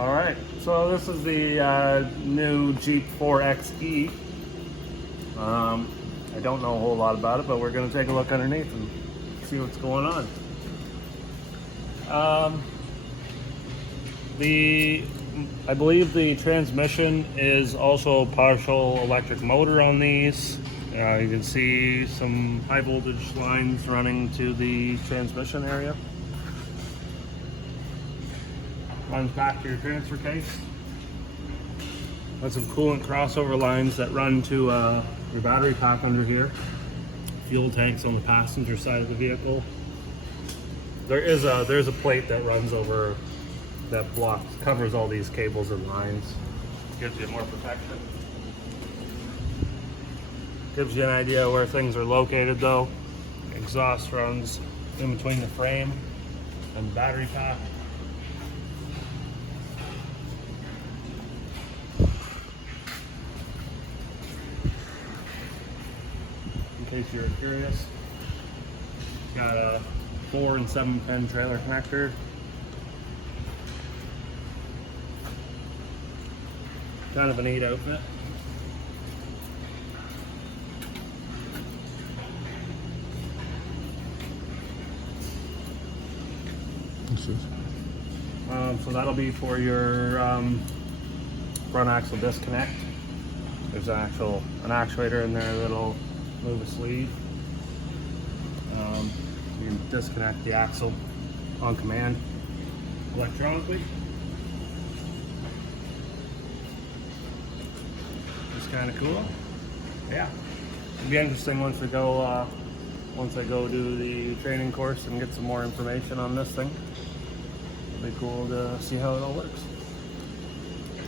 All right, so this is the new Jeep 4xe. I don't know a whole lot about it, but we're going to take a look underneath and see what's going on. I believe the transmission is also partial electric motor on these. You can see some high voltage lines running to the transmission area. Runs back to your transfer case. Got some coolant crossover lines that run to your battery pack under here. Fuel tanks on the passenger side of the vehicle. There's a plate that runs over that covers all these cables and lines. Gives you more protection. Gives you an idea where things are located though. Exhaust runs in between the frame and the battery pack. In case you're curious, got a 4 and 7 pin trailer connector. Kind of a neat outfit. So that'll be for your front axle disconnect. There's an actuator in there that'll move a sleeve. You can disconnect the axle on command electronically. It's kind of cool. Yeah, it'll be interesting once I go do the training course and get some more information on this thing. It'll be cool to see how it all works.